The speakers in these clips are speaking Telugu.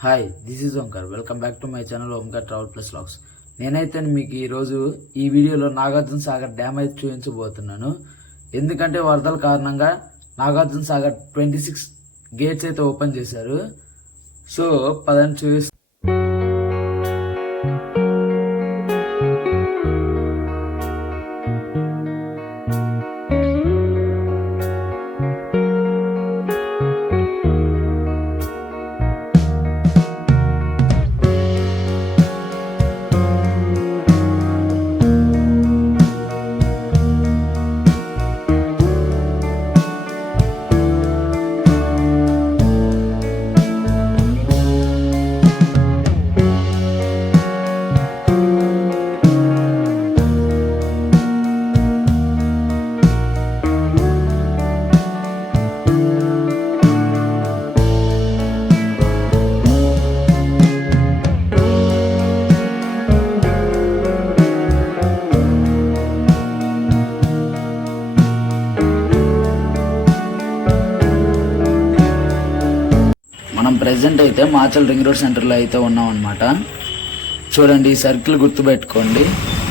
Hi, this is Omkar. Welcome back to my channel Omkar travel plus vlogs. నేనైతే మీకు ఈరోజు ఈ వీడియోలో నాగార్జున సాగర్ డ్యామ్ అయితే చూపించబోతున్నాను. ఎందుకంటే వరదల కారణంగా నాగార్జున సాగర్ 26 గేట్స్ అయితే ఓపెన్ చేశారు. సో పదండి చూపిస్తాను. మనం ప్రెసెంట్ అయితే మాచల్ రింగ్ రోడ్ సెంటర్లో అయితే ఉన్నాం అనమాట. చూడండి, ఈ సర్కిల్ గుర్తుపెట్టుకోండి.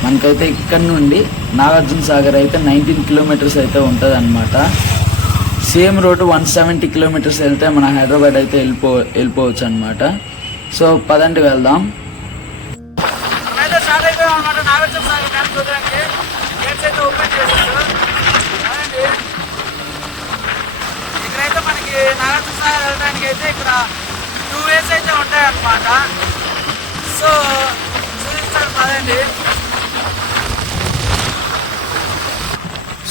మనకైతే ఇక్కడ నుండి నాగార్జున సాగర్ అయితే 19 కిలోమీటర్స్ అయితే ఉంటుంది అనమాట. సేమ్ రోడ్డు 170 కిలోమీటర్స్ వెళ్తే మన హైదరాబాద్ అయితే వెళ్ళిపోవచ్చు అనమాట. సో పదండి వెళ్దాం. నాగార్జున సాగర్ వెళ్ళడానికి అయితే ఇక్కడ 2 ways అయితే ఉంటాయి అన్నమాట. సో చూపిస్తాను పదండి.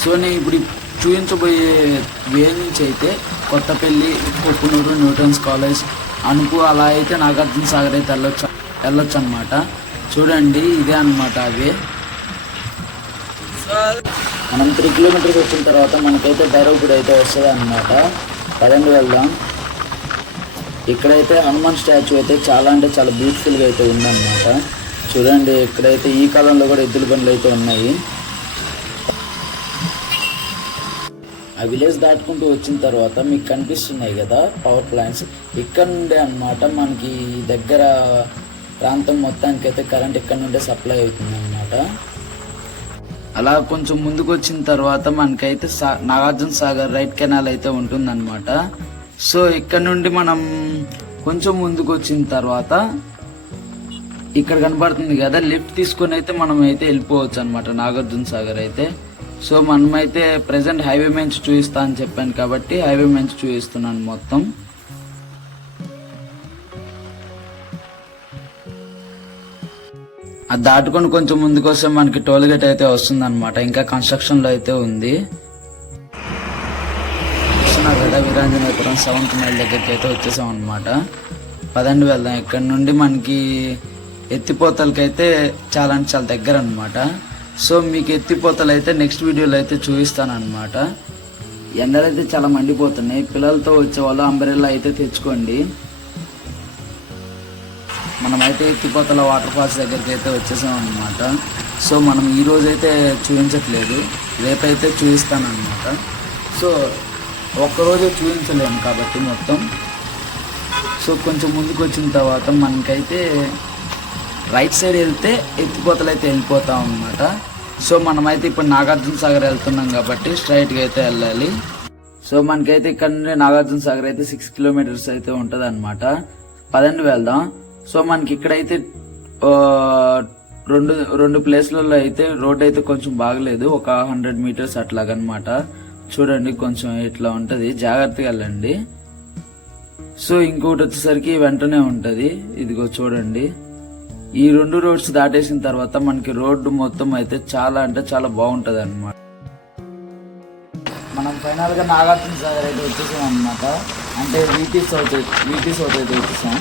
సో నేను ఇప్పుడు చూపించబోయే వే నుంచి అయితే కొత్తపల్లి, కొప్పునూరు, న్యూటన్స్ కాలేజ్, అనుపు అలా అయితే నాగార్జున సాగర్ అయితే వెళ్ళొచ్చు అనమాట. చూడండి, ఇదే అనమాట అవే. మనం 3 కిలోమీటర్స్ వచ్చిన తర్వాత మనకైతే ధైరవగూడ అయితే వస్తుంది అనమాట. పదండి వెళ్దాం. ఇక్కడైతే హనుమాన్ స్టాచ్యూ అయితే చాలా అంటే చాలా బ్యూటిఫుల్గా అయితే ఉందన్నమాట. చూడండి, ఇక్కడైతే ఈ కాలంలో కూడా ఎద్దుల బండ్లు అయితే ఉన్నాయి. ఆ విలేజ్ దాటుకుంటూ వచ్చిన తర్వాత మీకు కనిపిస్తున్నాయి కదా పవర్ ప్లాంట్స్. ఇక్కడ నుండే అన్నమాట మనకి దగ్గర ప్రాంతం మొత్తానికి అయితే కరెంట్ ఇక్కడ నుండే సప్లై అవుతుంది అన్నమాట. అలా కొంచెం ముందుకు వచ్చిన తర్వాత మనకైతే నాగార్జున సాగర్ రైట్ కెనాల్ అయితే ఉంటుందన్నమాట. సో ఇక్కడ నుండి మనం కొంచెం ముందుకు వచ్చిన తర్వాత ఇక్కడ కనబడుతుంది కదా, లిఫ్ట్ తీసుకొని అయితే మనం అయితే వెళ్ళిపోవచ్చు అనమాట నాగార్జున సాగర్ అయితే. సో మనమైతే ప్రెసెంట్ హైవే నుంచి చూపిస్తా అని చెప్పాను కాబట్టి హైవే నుంచి చూపిస్తున్నాను మొత్తం. అది దాటుకొని కొంచెం ముందుకు వస్తే మనకి టోల్ గేట్ అయితే వస్తుంది అనమాట. ఇంకా కన్స్ట్రక్షన్ లో అయితే ఉంది. కదా వీరాంజనేయపురం 7th మైల్ దగ్గరికి అయితే వచ్చేసాం అనమాట. పదండి వెళ్దాం. ఇక్కడ నుండి మనకి ఎత్తిపోతలకి అయితే చాలా అంటే చాలా దగ్గర అనమాట. సో మీకు ఎత్తిపోతలు అయితే నెక్స్ట్ వీడియోలో అయితే చూపిస్తాను అనమాట. ఎండలు అయితే చాలా మండిపోతున్నాయి. పిల్లలతో వచ్చే వాళ్ళు అంబ్రెల్లా అయితే తెచ్చుకోండి. మనమైతే ఎత్తిపోతల వాటర్ ఫాల్స్ దగ్గరికి అయితే వచ్చేసాం అనమాట. సో మనం ఈ రోజు అయితే చూపించట్లేదు, రేపైతే చూపిస్తాను అనమాట. సో ఒక్కరోజే చూపించలేము కాబట్టి మొత్తం. సో కొంచెం ముందుకు వచ్చిన తర్వాత మనకైతే రైట్ సైడ్ వెళ్తే ఎత్తిపోతలు అయితే వెళ్ళిపోతాం అనమాట. సో మనమైతే ఇప్పుడు నాగార్జున సాగర్ వెళ్తున్నాం కాబట్టి స్ట్రైట్గా అయితే వెళ్ళాలి. సో మనకైతే ఇక్కడ నుండి నాగార్జున సాగర్ అయితే 6 కిలోమీటర్స్ అయితే ఉంటుంది అనమాట. పదండి వెళ్దాం. సో మనకి ఇక్కడైతే రెండు ప్లేస్లలో అయితే రోడ్ అయితే కొంచెం బాగలేదు, ఒక 100 మీటర్స్ అట్లాగనమాట. చూడండి, కొంచెం ఇట్లా ఉంటది, జాగ్రత్తగా వెళ్ళండి. సో ఇంకొకటి వచ్చేసరికి వెంటనే ఉంటది, ఇదిగో చూడండి. ఈ 2 రోడ్స్ దాటేసిన తర్వాత మనకి రోడ్డు మొత్తం అయితే చాలా అంటే చాలా బాగుంటది అనమాట. మనం ఫైనల్ గా నాగార్జున సాగర్ అయితే వచ్చేసాం అనమాట. అంటే వీటీ సౌత్ అయితే వచ్చేసాం.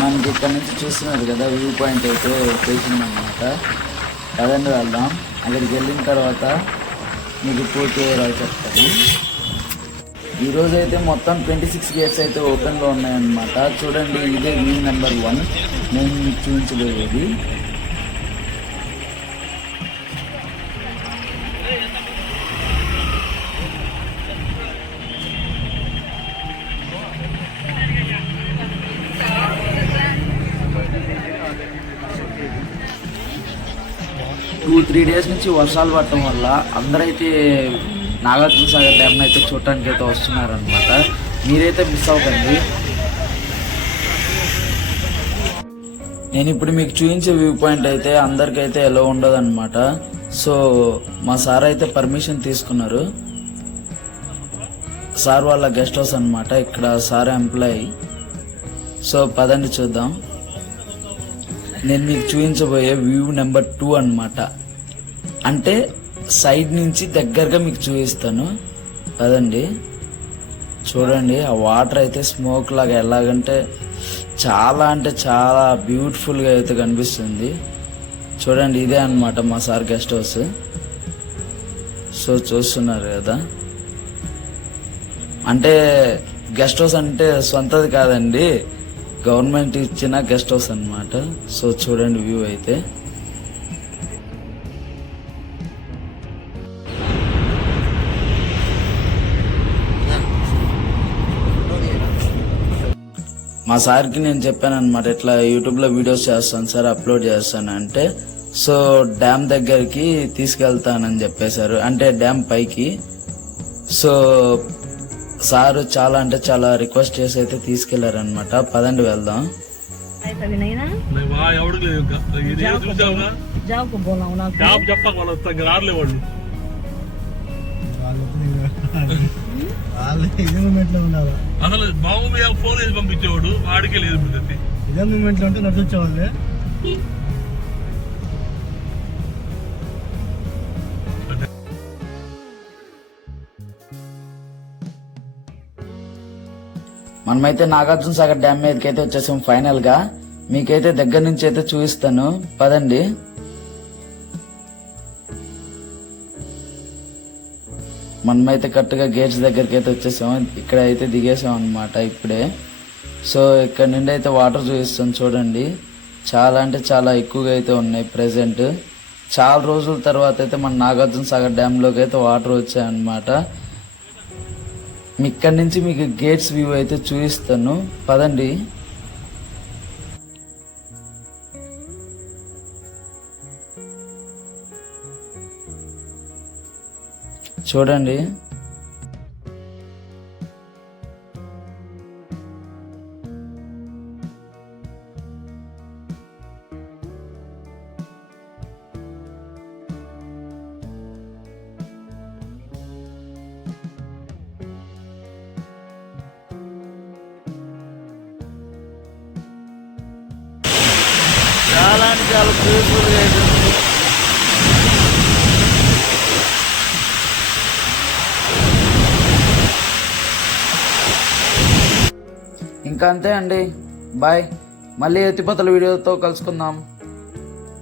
మనకి ఇక్కడ నుంచి చూస్తున్నారు కదా వ్యూ పాయింట్ అయితే వచ్చేసింది అనమాట. కదండి వెళ్దాం. అక్కడికి వెళ్ళిన తర్వాత మీకు పూర్తి వివరాలు చెప్తాను. ఈరోజు అయితే మొత్తం 26 గేట్స్ అయితే ఓపెన్లో ఉన్నాయన్నమాట. చూడండి, ఇదే వ్యూ నెంబర్ 1 నేను మీకు చూపించబోయేది. 2-3 డేస్ నుంచి వర్షాలు పడటం వల్ల అందరైతే నాగార్జున సాగర్ డ్యామ్ అయితే చూడటానికి అయితే వస్తున్నారనమాట. మీరైతే మిస్ అవ్వకండి. నేను ఇప్పుడు మీకు చూపించే వ్యూ పాయింట్ అయితే అందరికైతే ఎలా ఉండదు అనమాట. సో మా సార్ అయితే పర్మిషన్ తీసుకున్నారు. సార్ వాళ్ళ గెస్ట్ హౌస్ అనమాట. ఇక్కడ సార్ ఎంప్లాయీ. సో పదండి చూద్దాం. నేను మీకు చూపించబోయే వ్యూ నెంబర్ 2 అనమాట. అంటే సైడ్ నుంచి దగ్గరగా మీకు చూపిస్తాను. పదండి చూడండి. ఆ వాటర్ అయితే స్మోక్ లాగా ఎలాగంటే చాలా బ్యూటిఫుల్గా అయితే కనిపిస్తుంది. చూడండి, ఇదే అన్నమాట మా సార్ గెస్ట్ హౌస్. సో చూస్తున్నారు కదా, అంటే గెస్ట్ హౌస్ అంటే సొంతది కాదండి, గవర్నమెంట్ ఇచ్చిన గెస్ట్ హౌస్ అన్నమాట. సో చూడండి వ్యూ అయితే. మా సార్కి నేను చెప్పాను అనమాట, ఇట్లా యూట్యూబ్లో వీడియోస్ చేస్తాను సార్, అప్లోడ్ చేస్తాను అంటే, సో డ్యామ్ దగ్గరికి తీసుకెళ్తానని చెప్పేశారు, అంటే డ్యామ్ పైకి. సో సారు చాలా అంటే చాలా రిక్వెస్ట్ చేసి అయితే తీసుకెళ్లారనమాట. పదండి వెళ్దాం. అసలు బాబు ఫోన్ వేసి పంపించేవాడు, వాడికే లేదు. ఇదే మూమెంట్ లో ఉంటే నడిచొచ్చేవాళ్ళే. మనమైతే నాగార్జున సాగర్ డ్యామ్ మీదకి అయితే వచ్చేసాం ఫైనల్ గా. మీకైతే దగ్గర నుంచి అయితే చూపిస్తాను, పదండి. మనమైతే కరెక్ట్గా గేట్స్ దగ్గరికి అయితే వచ్చేసాం. ఇక్కడ అయితే దిగేసాం అనమాట ఇప్పుడే. సో ఇక్కడ నుండి అయితే వాటర్ చూపిస్తాం చూడండి. చాలా అంటే చాలా ఎక్కువగా అయితే ఉన్నాయి ప్రెసెంట్. చాలా రోజుల తర్వాత అయితే మన నాగార్జున సాగర్ డ్యామ్లోకి అయితే వాటర్ వచ్చాయన్నమాట. ఇక్కడ నుంచి మీకు గేట్స్ వ్యూ అయితే చూపిస్తాను, పదండి. చూడండి, చాలా అంటే చాలా బ్యూటిఫుల్గా అయితే ఉంది. ఇంకా అంతే అండి, బాయ్. మళ్ళీ ఎత్తిపోతల వీడియోతో కలుసుకుందాం.